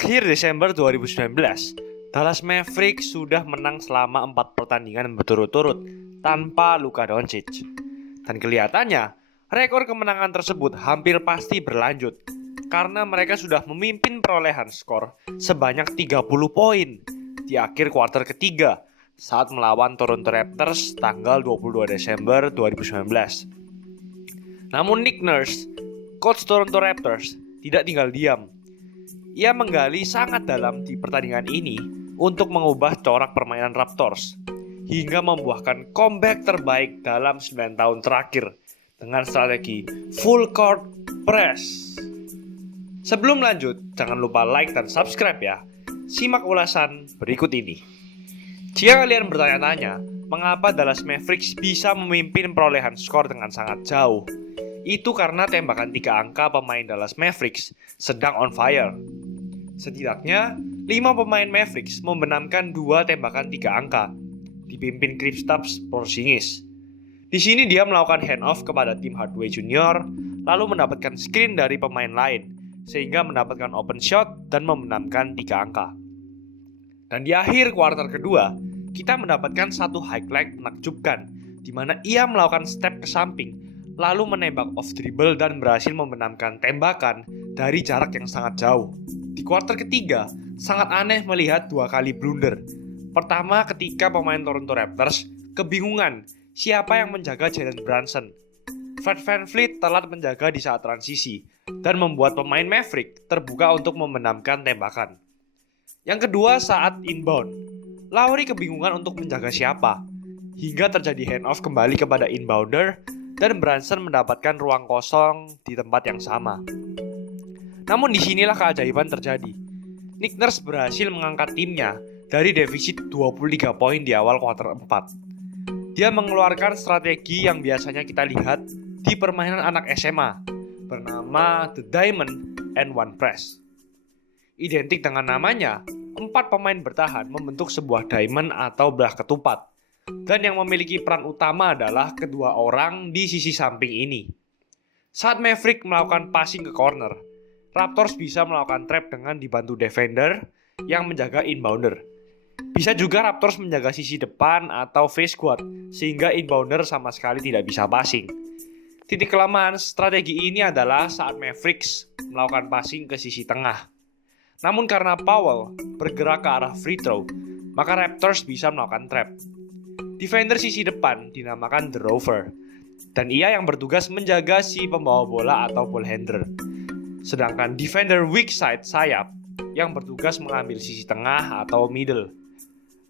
Akhir Desember 2019, Dallas Mavericks sudah menang selama 4 pertandingan berturut-turut tanpa Luka Doncic. Dan kelihatannya, rekor kemenangan tersebut hampir pasti berlanjut karena mereka sudah memimpin perolehan skor sebanyak 30 poin di akhir kuarter ketiga saat melawan Toronto Raptors tanggal 22 Desember 2019. Namun Nick Nurse, coach Toronto Raptors, tidak tinggal diam. Ia menggali sangat dalam di pertandingan ini untuk mengubah corak permainan Raptors hingga membuahkan comeback terbaik dalam 9 tahun terakhir dengan strategi full court press. Sebelum lanjut, jangan lupa like dan subscribe ya. Simak ulasan berikut ini. Jika kalian bertanya-tanya, mengapa Dallas Mavericks bisa memimpin perolehan skor dengan sangat jauh? Itu karena tembakan 3 angka pemain Dallas Mavericks sedang on fire. Setidaknya, 5 pemain Mavericks membenamkan 2 tembakan 3 angka, dipimpin Kristaps Porzingis. Di sini dia melakukan handoff kepada Tim Hardaway Jr., lalu mendapatkan screen dari pemain lain, sehingga mendapatkan open shot dan membenamkan 3 angka. Dan di akhir kuarter kedua, kita mendapatkan satu highlight menakjubkan, di mana ia melakukan step ke samping, lalu menembak off dribble dan berhasil membenamkan tembakan dari jarak yang sangat jauh. Di kuarter ketiga, sangat aneh melihat 2 kali blunder. Pertama ketika pemain Toronto Raptors kebingungan siapa yang menjaga Jalen Brunson. Fred VanVleet telat menjaga di saat transisi dan membuat pemain Maverick terbuka untuk membenamkan tembakan. Yang kedua saat inbound, Lowry kebingungan untuk menjaga siapa, hingga terjadi handoff kembali kepada inbounder dan Brunson mendapatkan ruang kosong di tempat yang sama. Namun disinilah keajaiban terjadi. Nick Nurse berhasil mengangkat timnya dari defisit 23 poin di awal kuarter 4. Dia mengeluarkan strategi yang biasanya kita lihat di permainan anak SMA, bernama The Diamond and One Press. Identik dengan namanya, 4 pemain bertahan membentuk sebuah diamond atau belah ketupat. Dan yang memiliki peran utama adalah kedua orang di sisi samping ini. Saat Maverick melakukan passing ke corner, Raptors bisa melakukan trap dengan dibantu defender yang menjaga inbounder. Bisa juga Raptors menjaga sisi depan atau face guard sehingga inbounder sama sekali tidak bisa passing. Titik kelemahan strategi ini adalah saat Mavericks melakukan passing ke sisi tengah. Namun karena Powell bergerak ke arah free throw, maka Raptors bisa melakukan trap. Defender sisi depan dinamakan The Rover, dan ia yang bertugas menjaga si pembawa bola atau ball handler. Sedangkan defender weak side sayap yang bertugas mengambil sisi tengah atau middle.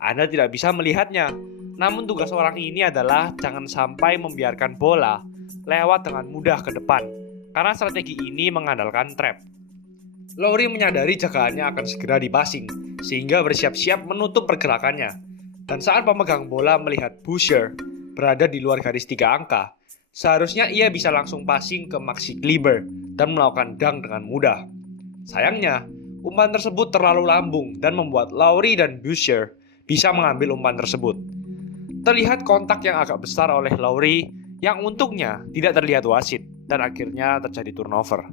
Anda tidak bisa melihatnya, namun tugas orang ini adalah jangan sampai membiarkan bola lewat dengan mudah ke depan, karena strategi ini mengandalkan trap. Lowry menyadari jagaannya akan segera dipasing, sehingga bersiap-siap menutup pergerakannya. Dan saat pemegang bola melihat Boucher berada di luar garis 3 angka, seharusnya ia bisa langsung passing ke Maxi Kleber dan melakukan dunk dengan mudah. Sayangnya, umpan tersebut terlalu lambung dan membuat Lowry dan Boucher bisa mengambil umpan tersebut. Terlihat kontak yang agak besar oleh Lowry yang untungnya tidak terlihat wasit dan akhirnya terjadi turnover.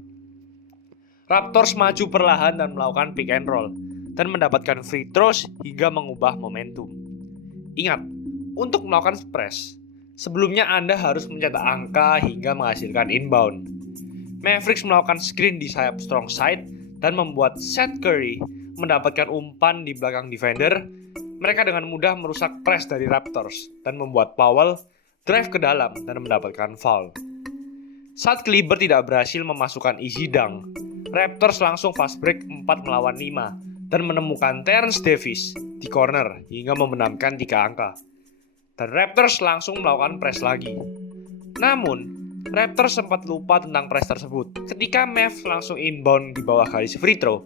Raptors maju perlahan dan melakukan pick and roll dan mendapatkan free throws hingga mengubah momentum. Ingat, untuk melakukan press, sebelumnya Anda harus mencetak angka hingga menghasilkan inbound. Mavericks melakukan screen di sayap strong side dan membuat Seth Curry mendapatkan umpan di belakang defender. Mereka dengan mudah merusak press dari Raptors dan membuat Powell drive ke dalam dan mendapatkan foul. Saat Kleber tidak berhasil memasukkan easy dunk, Raptors langsung fast break 4 melawan 5 dan menemukan Terrence Davis di corner hingga membenamkan 3 angka. Dan Raptors langsung melakukan press lagi. Namun, Raptors sempat lupa tentang press tersebut. Ketika Mavs langsung inbound di bawah garis free throw,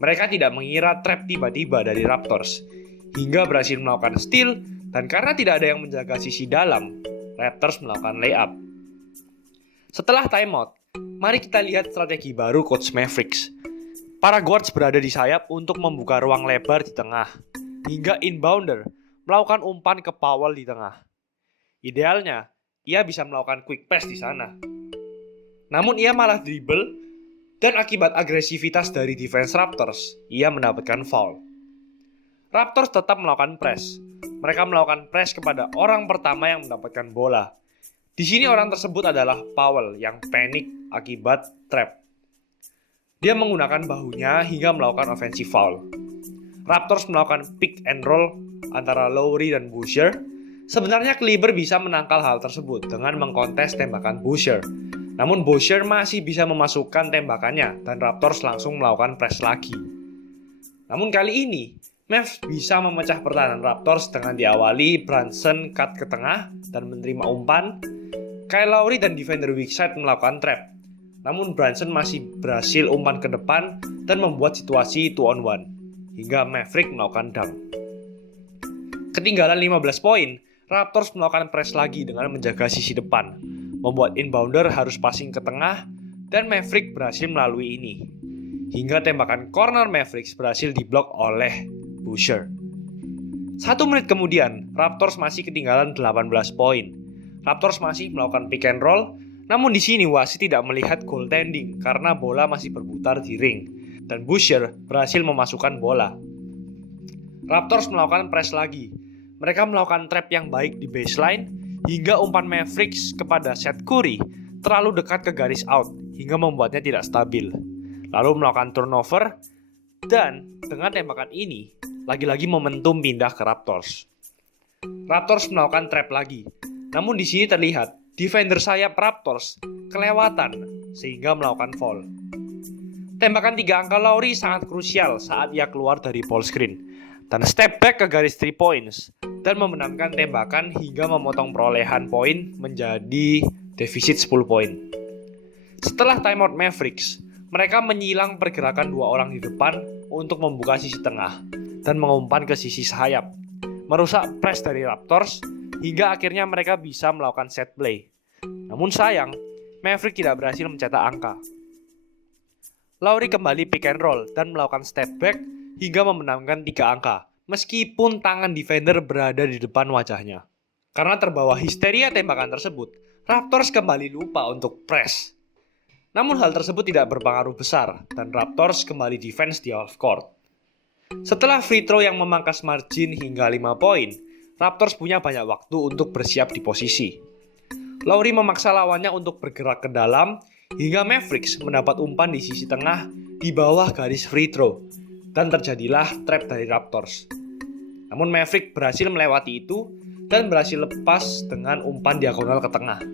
mereka tidak mengira trap tiba-tiba dari Raptors, hingga berhasil melakukan steal, dan karena tidak ada yang menjaga sisi dalam, Raptors melakukan layup. Setelah timeout, mari kita lihat strategi baru coach Mavericks. Para guards berada di sayap untuk membuka ruang lebar di tengah, hingga inbounder melakukan umpan ke Powell di tengah. Idealnya, ia bisa melakukan quick pass di sana. Namun ia malah dribble Dan akibat agresivitas dari defense Raptors, ia mendapatkan foul. Raptors tetap melakukan press. Mereka melakukan press kepada orang pertama yang mendapatkan bola. Di sini orang tersebut adalah Powell yang panik akibat trap. Dia menggunakan bahunya hingga melakukan offensive foul. Raptors melakukan pick and roll antara Lowry dan Boucher. Sebenarnya Kleber bisa menangkal hal tersebut dengan mengkontes tembakan Boucher. Namun Boucher masih bisa memasukkan tembakannya dan Raptors langsung melakukan press lagi. Namun kali ini, Mavs bisa memecah pertahanan Raptors dengan diawali Brunson cut ke tengah dan menerima umpan. Kyle Lowry dan defender weak side melakukan trap. Namun Brunson masih berhasil umpan ke depan dan membuat situasi 2-on-1 hingga Maverick melakukan dunk. Ketinggalan 15 poin, Raptors melakukan press lagi dengan menjaga sisi depan, membuat inbounder harus passing ke tengah dan Maverick berhasil melalui ini. Hingga tembakan corner Mavericks berhasil diblok oleh Boucher. 1 menit kemudian, Raptors masih ketinggalan 18 poin. Raptors masih melakukan pick and roll, namun di sini wasit tidak melihat goaltending karena bola masih berputar di ring dan Boucher berhasil memasukkan bola. Raptors melakukan press lagi. Mereka melakukan trap yang baik di baseline hingga umpan Mavericks kepada Seth Curry terlalu dekat ke garis out hingga membuatnya tidak stabil. Lalu melakukan turnover dan dengan tembakan ini lagi-lagi momentum pindah ke Raptors. Raptors melakukan trap lagi. Namun di sini terlihat defender sayap Raptors kelewatan sehingga melakukan foul. Tembakan 3 angka Lowry sangat krusial saat ia keluar dari ball screen dan step back ke garis 3 points dan memenangkan tembakan hingga memotong perolehan poin menjadi defisit 10 poin. Setelah timeout Mavericks, mereka menyilang pergerakan 2 orang di depan untuk membuka sisi tengah dan mengumpan ke sisi sayap, merusak press dari Raptors hingga akhirnya mereka bisa melakukan set play. Namun sayang, Maverick tidak berhasil mencetak angka. Lowry kembali pick and roll dan melakukan step back hingga memenangkan 3 angka, meskipun tangan defender berada di depan wajahnya. Karena terbawa histeria tembakan tersebut, Raptors kembali lupa untuk press. Namun hal tersebut tidak berpengaruh besar dan Raptors kembali defense di half court. Setelah free throw yang memangkas margin hingga 5 poin, Raptors punya banyak waktu untuk bersiap di posisi. Lowry memaksa lawannya untuk bergerak ke dalam hingga Mavericks mendapat umpan di sisi tengah di bawah garis free throw dan terjadilah trap dari Raptors. Namun Maverick berhasil melewati itu dan berhasil lepas dengan umpan diagonal ke tengah.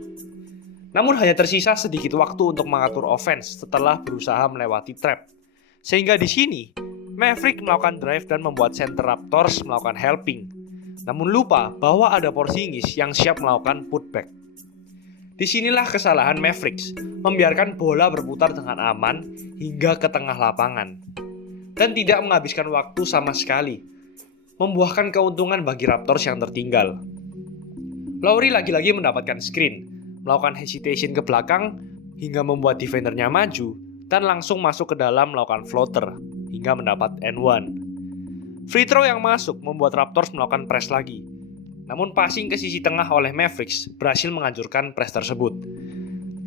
Namun hanya tersisa sedikit waktu untuk mengatur offense setelah berusaha melewati trap. Sehingga di sini Maverick melakukan drive dan membuat center Raptors melakukan helping. Namun lupa bahwa ada Porzingis yang siap melakukan putback. Disinilah kesalahan Mavericks, membiarkan bola berputar dengan aman hingga ke tengah lapangan. Dan tidak menghabiskan waktu sama sekali, membuahkan keuntungan bagi Raptors yang tertinggal. Lowry lagi-lagi mendapatkan screen, melakukan hesitation ke belakang hingga membuat defendernya maju dan langsung masuk ke dalam melakukan floater hingga mendapat and one. Free throw yang masuk membuat Raptors melakukan press lagi. Namun passing ke sisi tengah oleh Mavericks berhasil menghancurkan press tersebut.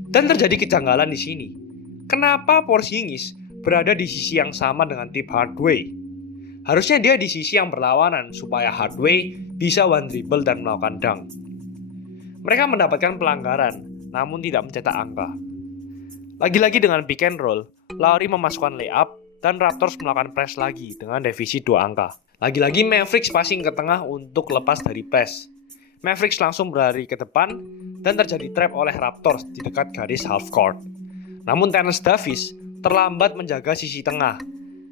Dan terjadi kejanggalan di sini. Kenapa Porzingis berada di sisi yang sama dengan Tim Hardaway? Harusnya dia di sisi yang berlawanan supaya Hardaway bisa one dribble dan melakukan dunk. Mereka mendapatkan pelanggaran, namun tidak mencetak angka. Lagi-lagi dengan pick and roll, Lowry memasukkan layup dan Raptors melakukan press lagi dengan defisit 2 angka. Lagi-lagi Mavericks passing ke tengah untuk lepas dari press. Mavericks langsung berlari ke depan dan terjadi trap oleh Raptors di dekat garis half court. Namun Terrence Davis terlambat menjaga sisi tengah.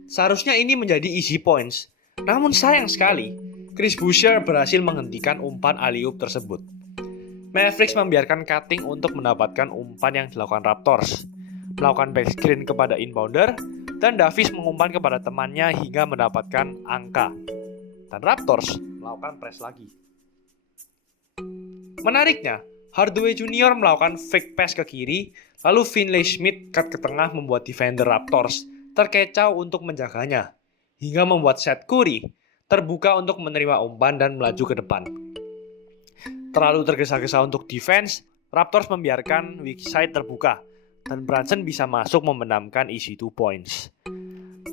Seharusnya ini menjadi easy points. Namun sayang sekali, Chris Boucher berhasil menghentikan umpan alley-oop tersebut. Mavericks membiarkan cutting untuk mendapatkan umpan yang dilakukan Raptors. Melakukan back screen kepada inbounder dan Davis mengumpan kepada temannya hingga mendapatkan angka. Dan Raptors melakukan press lagi. Menariknya, Hardaway Jr. melakukan fake pass ke kiri, lalu Finley Smith cut ke tengah membuat defender Raptors terkecoh untuk menjaganya, hingga membuat Seth Curry terbuka untuk menerima umpan dan melaju ke depan. Terlalu tergesa-gesa untuk defense, Raptors membiarkan weak side terbuka, dan Brunson bisa masuk membenamkan easy 2 points.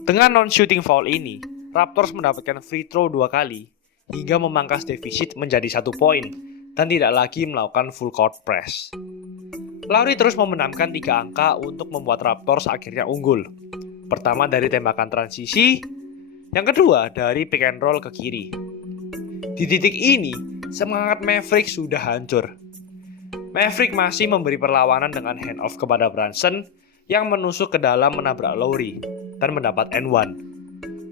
Dengan non-shooting foul ini, Raptors mendapatkan free throw 2 kali hingga memangkas defisit menjadi 1 poin dan tidak lagi melakukan full court press. Lowry terus membenamkan 3 angka untuk membuat Raptors akhirnya unggul. Pertama dari tembakan transisi, yang kedua dari pick and roll ke kiri. Di titik ini, semangat Mavericks sudah hancur. Maverick masih memberi perlawanan dengan handoff kepada Brunson yang menusuk ke dalam menabrak Lowry dan mendapat N1.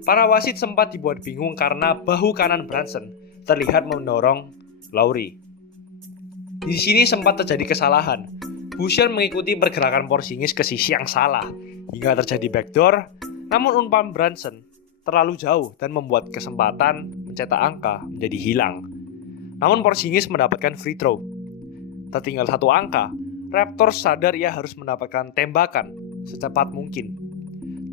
Para wasit sempat dibuat bingung karena bahu kanan Brunson terlihat mendorong Lowry. Di sini sempat terjadi kesalahan. Boucher mengikuti pergerakan Porzingis ke sisi yang salah hingga terjadi backdoor, namun umpan Brunson terlalu jauh dan membuat kesempatan mencetak angka menjadi hilang. Namun Porzingis mendapatkan free throw. Tertinggal 1 angka, Raptors sadar ia harus mendapatkan tembakan secepat mungkin.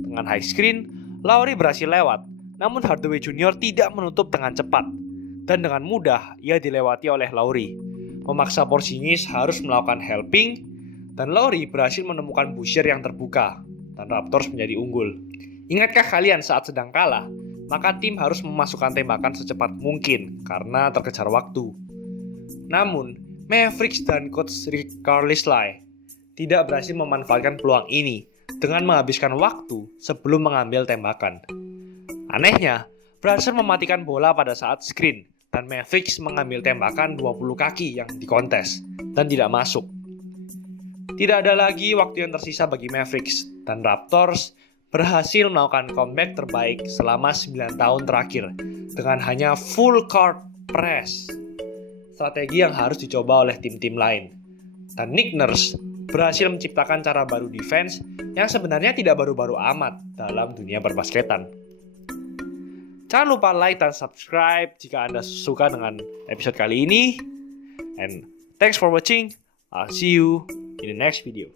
Dengan high screen, Lowry berhasil lewat, namun Hardaway Jr. tidak menutup dengan cepat. Dan dengan mudah, ia dilewati oleh Lowry. Memaksa Porzingis harus melakukan helping, dan Lowry berhasil menemukan Boucher yang terbuka, dan Raptors menjadi unggul. Ingatkah kalian saat sedang kalah, maka tim harus memasukkan tembakan secepat mungkin karena terkejar waktu. Namun, Mavericks dan coach Rick Carlisle tidak berhasil memanfaatkan peluang ini dengan menghabiskan waktu sebelum mengambil tembakan. Anehnya, Brunson mematikan bola pada saat screen dan Mavericks mengambil tembakan 20 kaki yang dikontes dan tidak masuk. Tidak ada lagi waktu yang tersisa bagi Mavericks dan Raptors berhasil melakukan comeback terbaik selama 9 tahun terakhir dengan hanya full court press. Strategi yang harus dicoba oleh tim-tim lain. Dan Nick Nurse berhasil menciptakan cara baru defense yang sebenarnya tidak baru-baru amat dalam dunia perbasketan. Jangan lupa like dan subscribe jika Anda suka dengan episode kali ini. And thanks for watching. I'll see you in the next video.